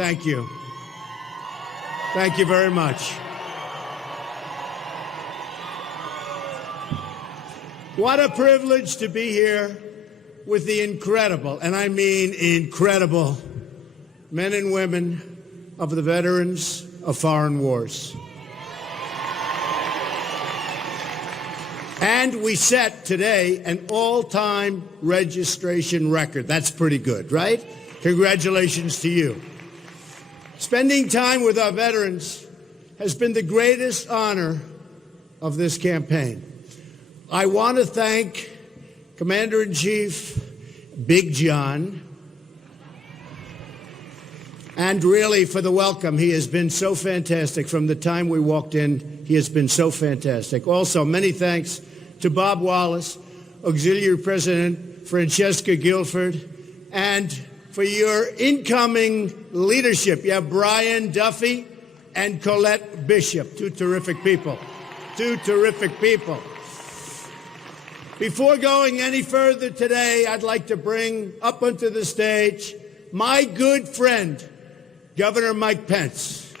Thank you. Thank you very much. What a privilege to be here with the incredible, and I mean incredible, men and women of the veterans of foreign wars. And we set today an all-time registration record. That's pretty good, right? Congratulations to you. Spending time with our veterans has been the greatest honor of this campaign. I want to thank Commander-in-Chief Big John, and really for the welcome. He has been so fantastic from the time we walked in. He has been so fantastic. Also, many thanks to Bob Wallace, Auxiliary President Francesca Guilford, and for your incoming leadership. You have Brian Duffy and Colette Bishop, two terrific people. Two terrific people. Before going any further today, I'd like to bring up onto the stage my good friend, Governor Mike Pence.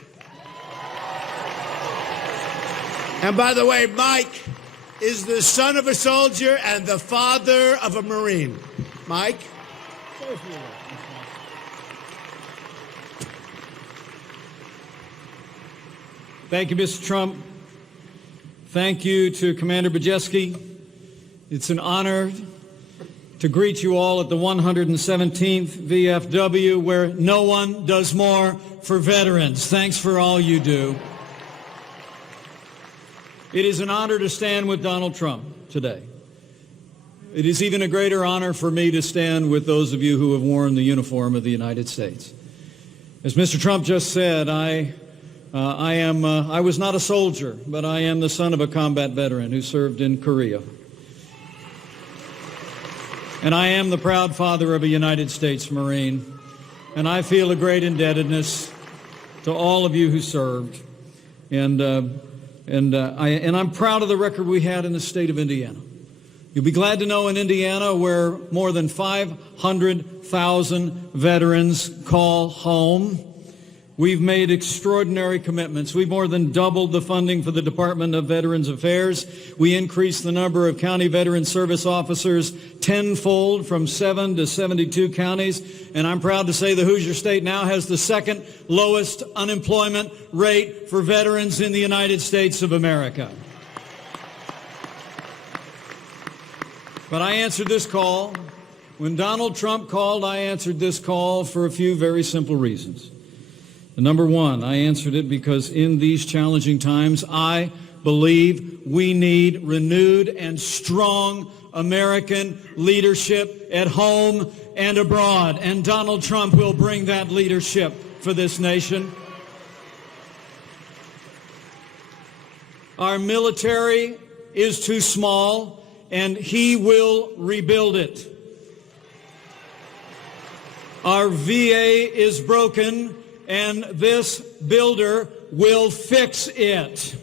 And by the way, Mike is the son of a soldier and the father of a Marine. Mike? Thank you, Mr. Trump. Thank you to Commander Bajewski. It's an honor to greet you all at the 117th VFW, where no one does more for veterans. Thanks for all you do. It is an honor to stand with Donald Trump today. It is even a greater honor for me to stand with those of you who have worn the uniform of the United States. As Mr. Trump just said, I was not a soldier, but I am the son of a combat veteran who served in Korea. And I am the proud father of a United States Marine, and I feel a great indebtedness to all of you who served. And I'm proud of the record we had in the state of Indiana. You'll be glad to know in Indiana, where more than 500,000 veterans call home, we've made extraordinary commitments. We've more than doubled the funding for the Department of Veterans Affairs. We increased the number of county veteran service officers tenfold from 7 to 72 counties. And I'm proud to say the Hoosier State now has the second lowest unemployment rate for veterans in the United States of America. But I answered this call. When Donald Trump called, I answered this call for a few very simple reasons. Number one, I answered it because in these challenging times, I believe we need renewed and strong American leadership at home and abroad. And Donald Trump will bring that leadership for this nation. Our military is too small, and he will rebuild it. Our VA is broken, and this builder will fix it.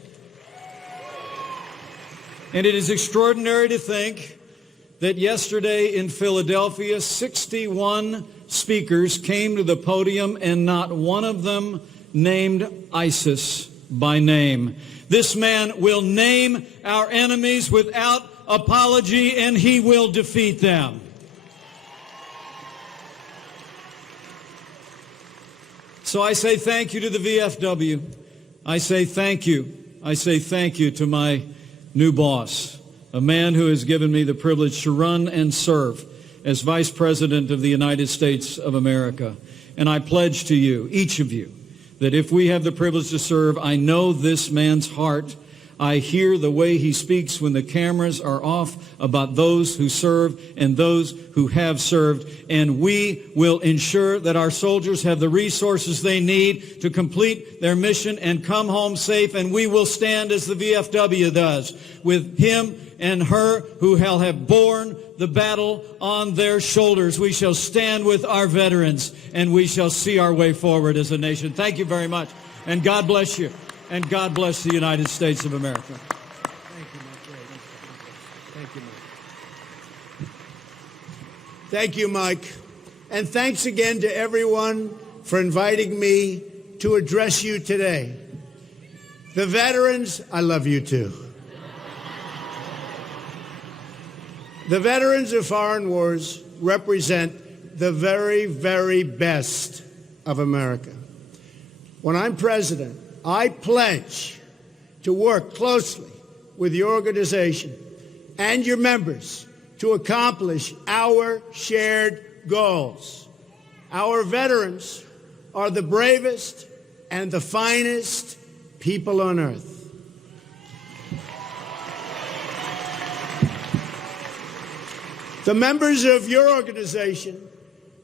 And it is extraordinary to think that yesterday in Philadelphia, 61 speakers came to the podium and not one of them named ISIS by name. This man will name our enemies without apology, and he will defeat them. So I say thank you to the VFW. I say thank you. I say thank you to my new boss, a man who has given me the privilege to run and serve as Vice President of the United States of America. And I pledge to you, each of you, that if we have the privilege to serve, I know this man's heart. I hear the way he speaks when the cameras are off about those who serve and those who have served. And we will ensure that our soldiers have the resources they need to complete their mission and come home safe. And we will stand as the VFW does with him and her who have borne the battle on their shoulders. We shall stand with our veterans, and we shall see our way forward as a nation. Thank you very much, and God bless you. And God bless the United States of America. Thank you, Mike. Thank you, Mike. Thank you, Mike. And thanks again to everyone for inviting me to address you today. The veterans, I love you too. The veterans of foreign wars represent the very, very best of America. When I'm president, I pledge to work closely with your organization and your members to accomplish our shared goals. Our veterans are the bravest and the finest people on earth. The members of your organization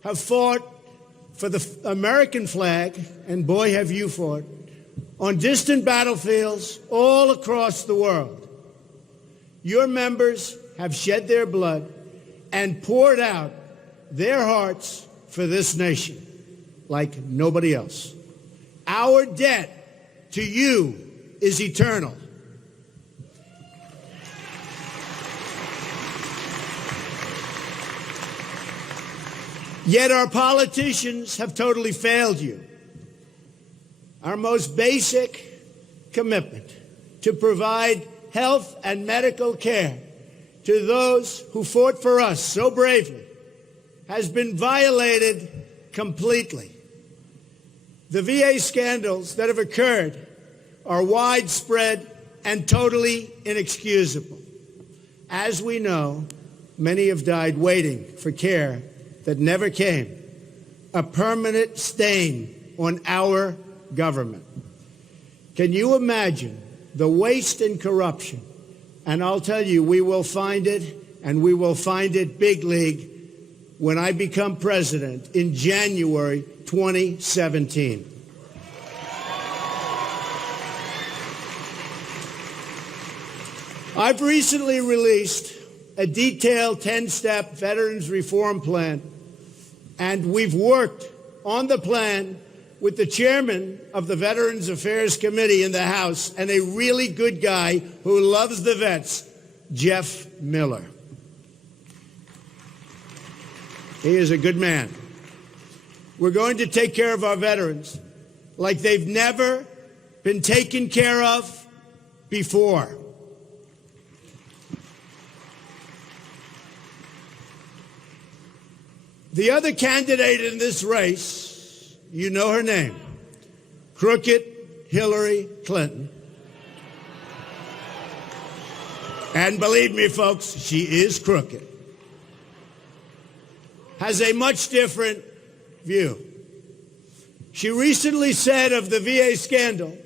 have fought for the American flag, and boy, have you fought, on distant battlefields all across the world. Your members have shed their blood and poured out their hearts for this nation like nobody else. Our debt to you is eternal. Yet our politicians have totally failed you. Our most basic commitment to provide health and medical care to those who fought for us so bravely has been violated completely. The VA scandals that have occurred are widespread and totally inexcusable. As we know, many have died waiting for care that never came, a permanent stain on our government. Can you imagine the waste and corruption? And I'll tell you, we will find it, and we will find it big league when I become president in January 2017. I've recently released a detailed 10-step veterans reform plan, and we've worked on the plan with the chairman of the Veterans Affairs Committee in the House and a really good guy who loves the vets, Jeff Miller. He is a good man. We're going to take care of our veterans like they've never been taken care of before. The other candidate in this race, you know her name, Crooked Hillary Clinton. And believe me, folks, she is crooked. Has a much different view. She recently said of the VA scandal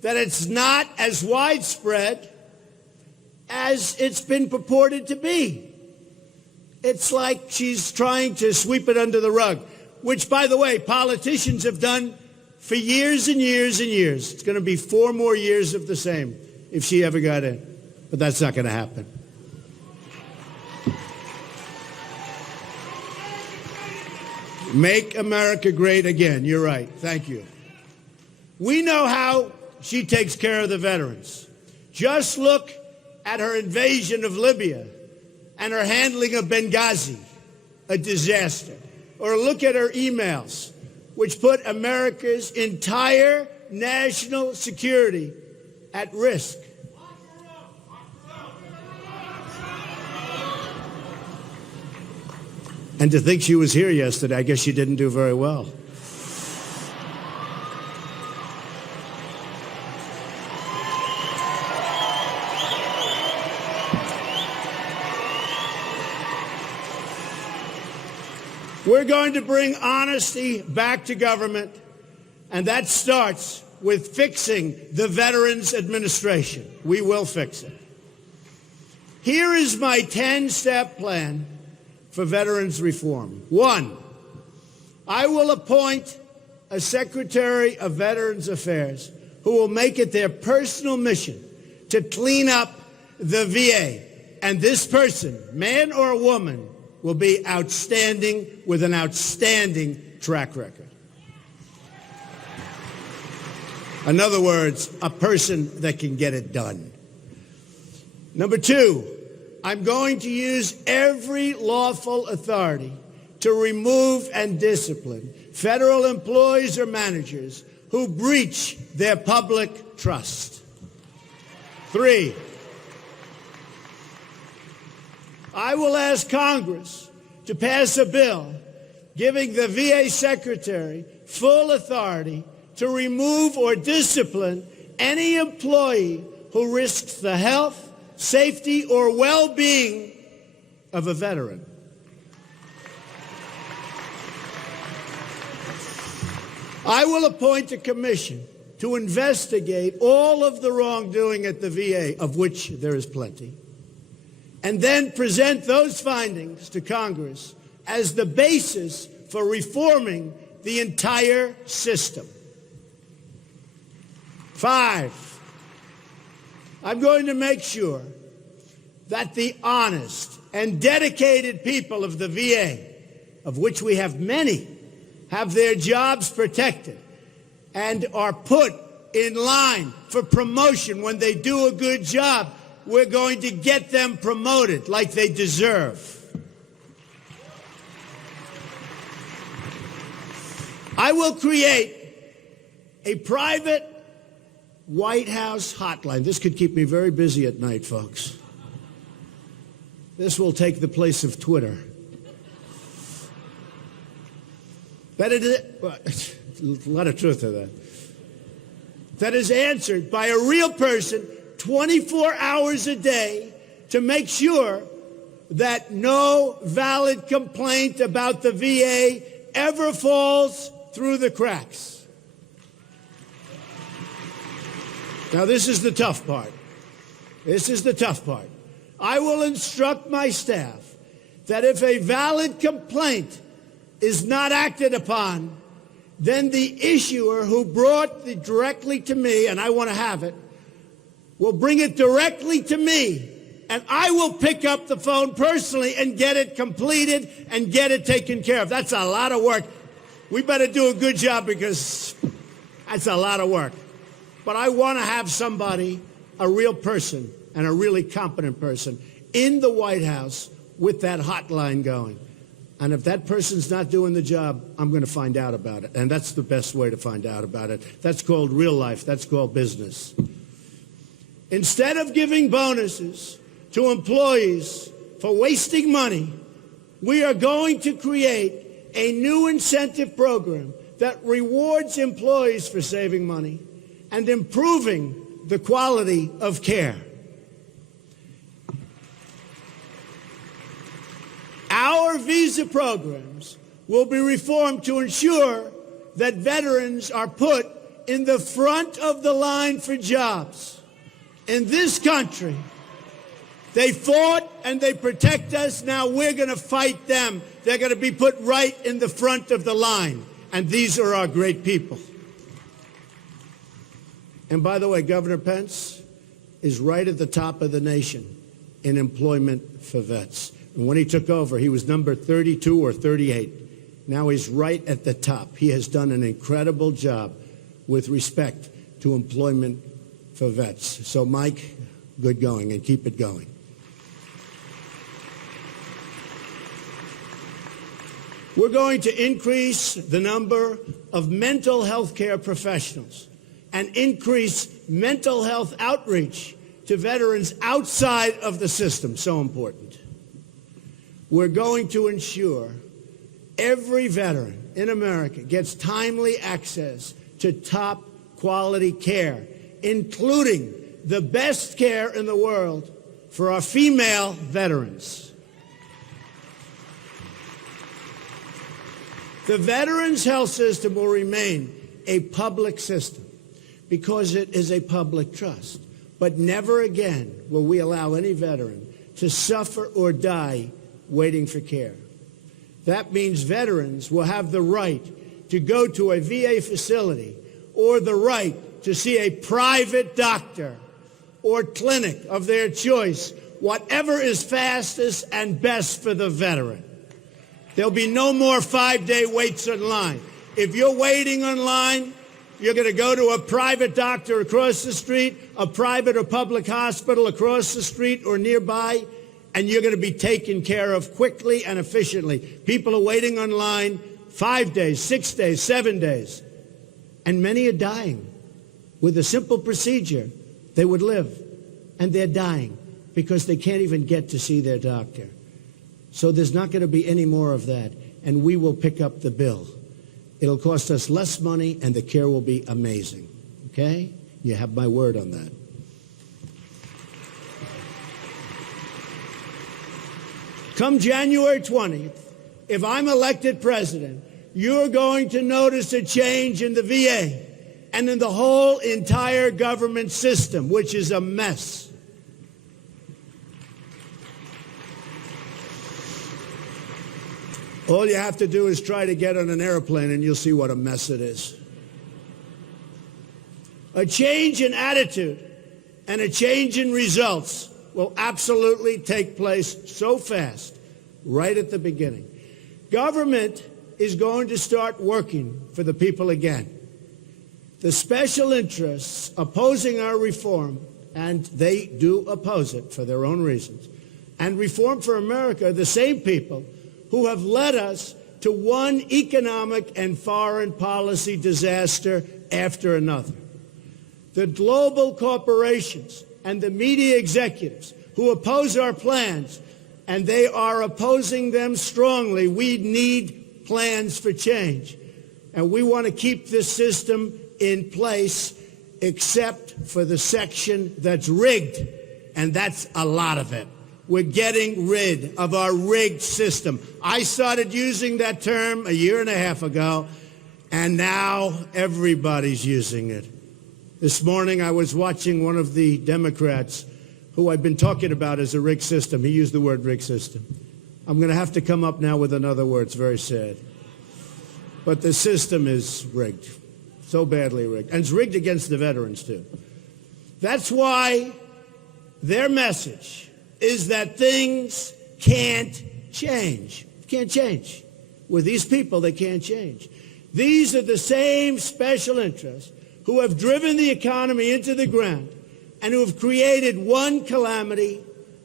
that it's not as widespread as it's been purported to be. It's like she's trying to sweep it under the rug, which, by the way, politicians have done for years and years and years. It's going to be 4 more years of the same if she ever got in. But that's not going to happen. Make America great again. You're right. Thank you. We know how she takes care of the veterans. Just look at her invasion of Libya and her handling of Benghazi, a disaster. Or look at her emails, which put America's entire national security at risk. And to think she was here yesterday, I guess she didn't do very well. We're going to bring honesty back to government, and that starts with fixing the Veterans Administration. We will fix it. Here is my 10-step plan for veterans reform. 1, I will appoint a Secretary of Veterans Affairs who will make it their personal mission to clean up the VA. And this person, man or woman, will be outstanding with an outstanding track record. In other words, a person that can get it done. Number 2, I'm going to use every lawful authority to remove and discipline federal employees or managers who breach their public trust. 3, I will ask Congress to pass a bill giving the VA Secretary full authority to remove or discipline any employee who risks the health, safety, or well-being of a veteran. I will appoint a commission to investigate all of the wrongdoing at the VA, of which there is plenty, and then present those findings to Congress as the basis for reforming the entire system. 5, I'm going to make sure that the honest and dedicated people of the VA, of which we have many, have their jobs protected and are put in line for promotion when they do a good job. We're going to get them promoted like they deserve. I will create a private White House hotline. This could keep me very busy at night, folks. This will take the place of Twitter. That it is, a lot of truth to that. That is answered by a real person 24 hours a day to make sure that no valid complaint about the VA ever falls through the cracks. Now, this is the tough part. This is the tough part. I will instruct my staff that if a valid complaint is not acted upon, then the issuer who brought it directly to me, and I want to have it, will bring it directly to me, and I will pick up the phone personally and get it completed and get it taken care of. That's a lot of work. We better do a good job because that's a lot of work. But I want to have somebody, a real person, and a really competent person in the White House with that hotline going. And if that person's not doing the job, I'm going to find out about it. And that's the best way to find out about it. That's called real life. That's called business. Instead of giving bonuses to employees for wasting money, we are going to create a new incentive program that rewards employees for saving money and improving the quality of care. Our visa programs will be reformed to ensure that veterans are put in the front of the line for jobs. In this country, they fought and they protect us. Now we're going to fight them. They're going to be put right in the front of the line. And these are our great people. And by the way, Governor Pence is right at the top of the nation in employment for vets. And when he took over, he was number 32 or 38. Now he's right at the top. He has done an incredible job with respect to employment for vets. So, Mike, good going, and keep it going. We're going to increase the number of mental health care professionals and increase mental health outreach to veterans outside of the system. So important. We're going to ensure every veteran in America gets timely access to top quality care, including the best care in the world for our female veterans. The Veterans Health System will remain a public system because it is a public trust. But never again will we allow any veteran to suffer or die waiting for care. That means veterans will have the right to go to a VA facility or the right to see a private doctor or clinic of their choice, whatever is fastest and best for the veteran. There'll be no more 5-day waits in line. If you're waiting in line, you're going to go to a private doctor across the street, a private or public hospital across the street or nearby, and you're going to be taken care of quickly and efficiently. People are waiting online 5 days, 6 days, 7 days. And many are dying. With a simple procedure, they would live. And they're dying because they can't even get to see their doctor. So there's not going to be any more of that. And we will pick up the bill. It'll cost us less money, and the care will be amazing. Okay? You have my word on that. Come January 20th, if I'm elected president, you're going to notice a change in the VA and in the whole entire government system, which is a mess. All you have to do is try to get on an airplane and you'll see what a mess it is. A change in attitude and a change in results will absolutely take place so fast, right at the beginning. Government is going to start working for the people again. The special interests opposing our reform, and they do oppose it for their own reasons, and Reform for America are the same people who have led us to one economic and foreign policy disaster after another. The global corporations and the media executives who oppose our plans, and they are opposing them strongly. We need plans for change. And we want to keep this system in place except for the section that's rigged, and that's a lot of it. We're getting rid of our rigged system. I started using that term 1.5 years ago, and now everybody's using it. This morning I was watching one of the Democrats who I've been talking about as a rigged system. He used the word rigged system. I'm going to have to come up now with another word. It's very sad. But the system is rigged, so badly rigged. And it's rigged against the veterans, too. That's why their message is that things can't change. Can't change. With these people, they can't change. These are the same special interests who have driven the economy into the ground and who have created one calamity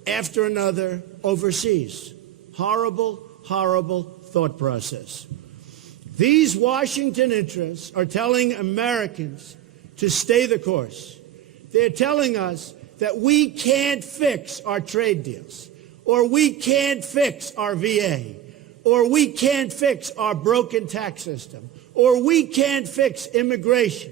after another overseas. Horrible, horrible thought process. These Washington interests are telling Americans to stay the course. They're telling us that we can't fix our trade deals, or we can't fix our VA, or we can't fix our broken tax system, or we can't fix immigration,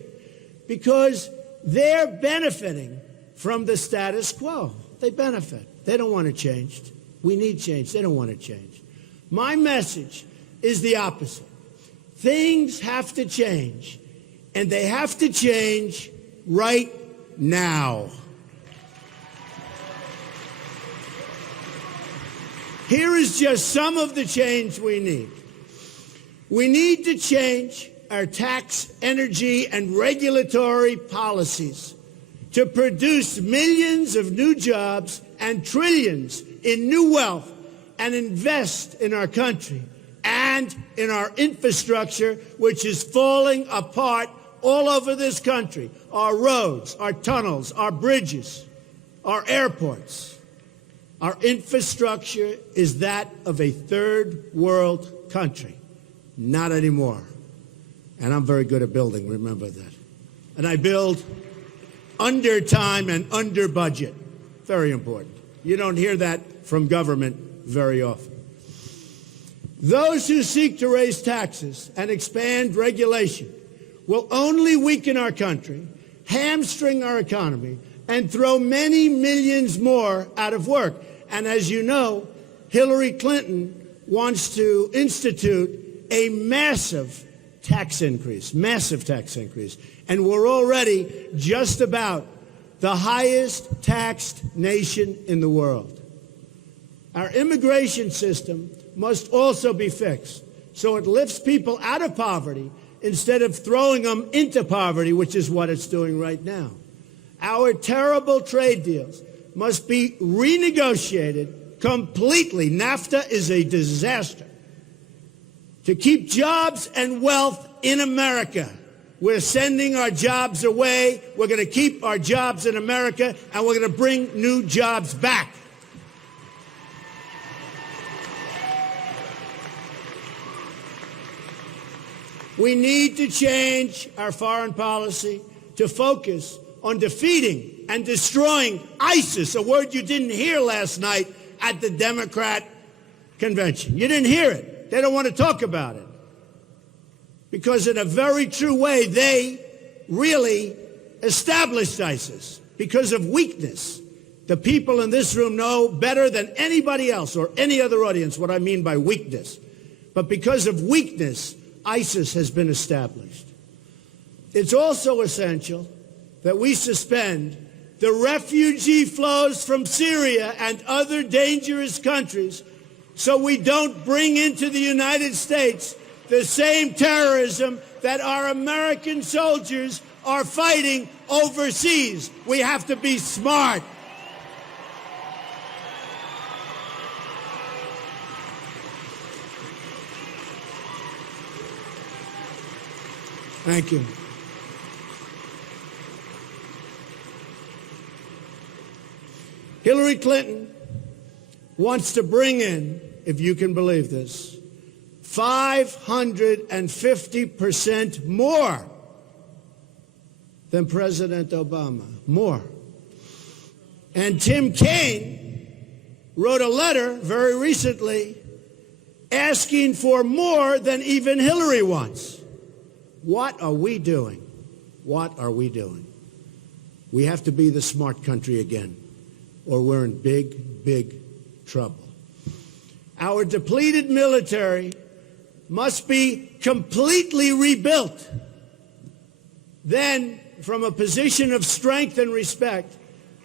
because they're benefiting from the status quo. They benefit. They don't want to change. We need change. They don't want to change. My message is the opposite. Things have to change, and they have to change right now. Here is just some of the change we need. We need to change our tax, energy, and regulatory policies to produce millions of new jobs and trillions in new wealth and invest in our country and in our infrastructure, which is falling apart all over this country. Our roads, our tunnels, our bridges, our airports. Our infrastructure is that of a third world country. Not anymore. And I'm very good at building, remember that. And I build under time and under budget. Very important. You don't hear that from government very often. Those who seek to raise taxes and expand regulation will only weaken our country, hamstring our economy, and throw many millions more out of work. And as you know, Hillary Clinton wants to institute a massive tax increase. And we're already just about the highest taxed nation in the world. Our immigration system must also be fixed so it lifts people out of poverty instead of throwing them into poverty, which is what it's doing right now. Our terrible trade deals must be renegotiated completely. NAFTA is a disaster. To keep jobs and wealth in America, we're sending our jobs away. We're going to keep our jobs in America, and we're going to bring new jobs back. We need to change our foreign policy to focus on defeating and destroying ISIS, a word you didn't hear last night at the Democrat convention. You didn't hear it. They don't want to talk about it. Because in a very true way, they really established ISIS because of weakness. The people in this room know better than anybody else or any other audience what I mean by weakness. But because of weakness, ISIS has been established. It's also essential that we suspend the refugee flows from Syria and other dangerous countries so we don't bring into the United States the same terrorism that our American soldiers are fighting overseas. We have to be smart. Thank you. Hillary Clinton wants to bring in, if you can believe this, 550% more than President Obama. More. And Tim Kaine wrote a letter very recently asking for more than even Hillary wants. What are we doing? What are we doing? We have to be the smart country again, or we're in big, big trouble. Our depleted military must be completely rebuilt. Then, from a position of strength and respect,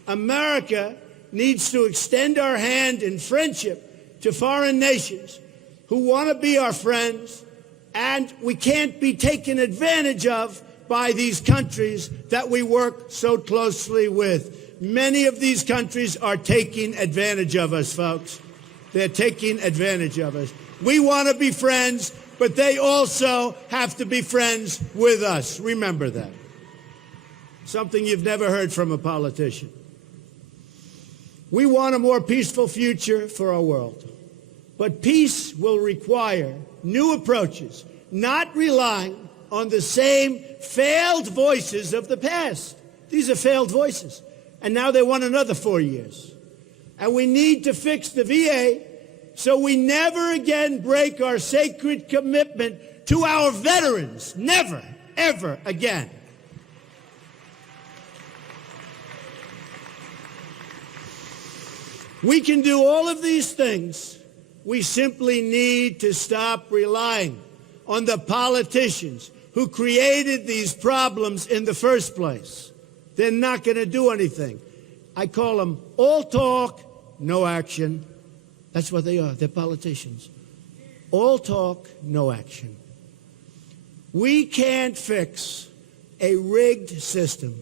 America needs to extend our hand in friendship to foreign nations who want to be our friends, and we can't be taken advantage of by these countries that we work so closely with. Many of these countries are taking advantage of us, folks. They're taking advantage of us. We want to be friends, but they also have to be friends with us. Remember that. Something you've never heard from a politician. We want a more peaceful future for our world. But peace will require new approaches, not relying on the same failed voices of the past. These are failed voices. And now they want another 4 years. And we need to fix the VA so we never again break our sacred commitment to our veterans. Never, ever again. We can do all of these things. We simply need to stop relying on the politicians who created these problems in the first place. They're not going to do anything. I call them all talk, no action. That's what they are. They're politicians. All talk, no action. We can't fix a rigged system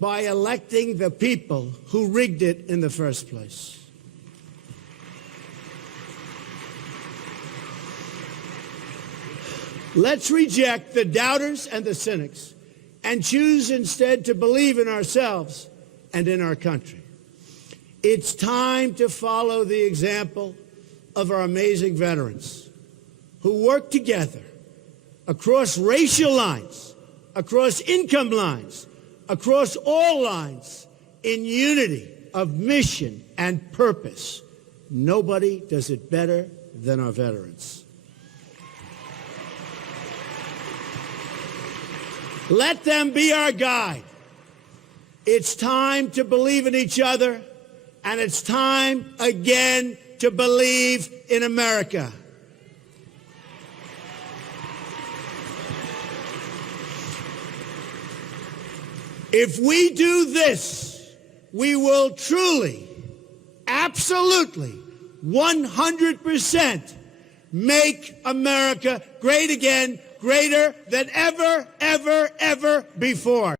by electing the people who rigged it in the first place. Let's reject the doubters and the cynics and choose instead to believe in ourselves and in our country. It's time to follow the example of our amazing veterans who work together across racial lines, across income lines, across all lines, in unity of mission and purpose. Nobody does it better than our veterans. Let them be our guide. It's time to believe in each other, and it's time again to believe in America. If we do this, we will truly, absolutely, 100% make America great again, greater than ever, ever, ever before.